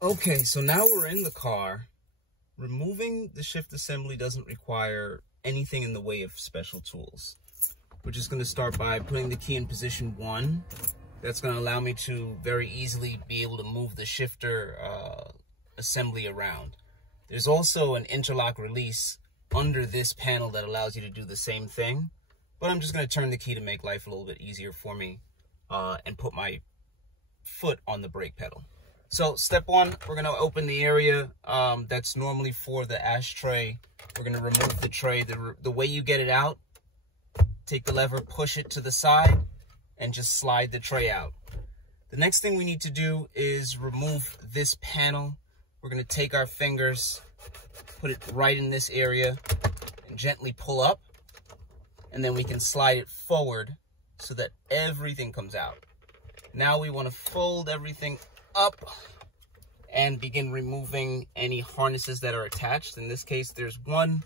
Okay, so now we're in the car. Removing the shift assembly doesn't require anything in the way of special tools. We're just going to start by putting the key in position 1. That's going to allow me to very easily be able to move the shifter assembly around. There's also an interlock release under this panel that allows you to do the same thing, but I'm just going to turn the key to make life a little bit easier for me and put my foot on the brake pedal. So step 1, we're going to open the area that's normally for the ashtray. We're going to remove the tray. The way you get it out, take the lever, push it to the side, and just slide the tray out. The next thing we need to do is remove this panel. We're going to take our fingers, put it right in this area, and gently pull up, and then we can slide it forward so that everything comes out. Now we want to fold everything up and begin removing any harnesses that are attached. In this case, there's one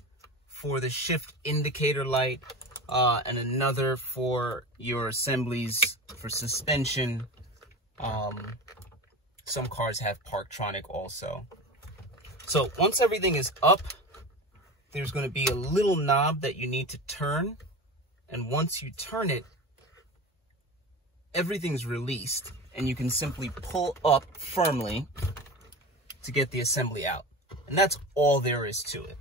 for the shift indicator light and another for your assemblies for suspension. Some cars have Parktronic also. So once everything is up, there's going to be a little knob that you need to turn, and once you turn it, everything's released, and you can simply pull up firmly to get the assembly out. And that's all there is to it.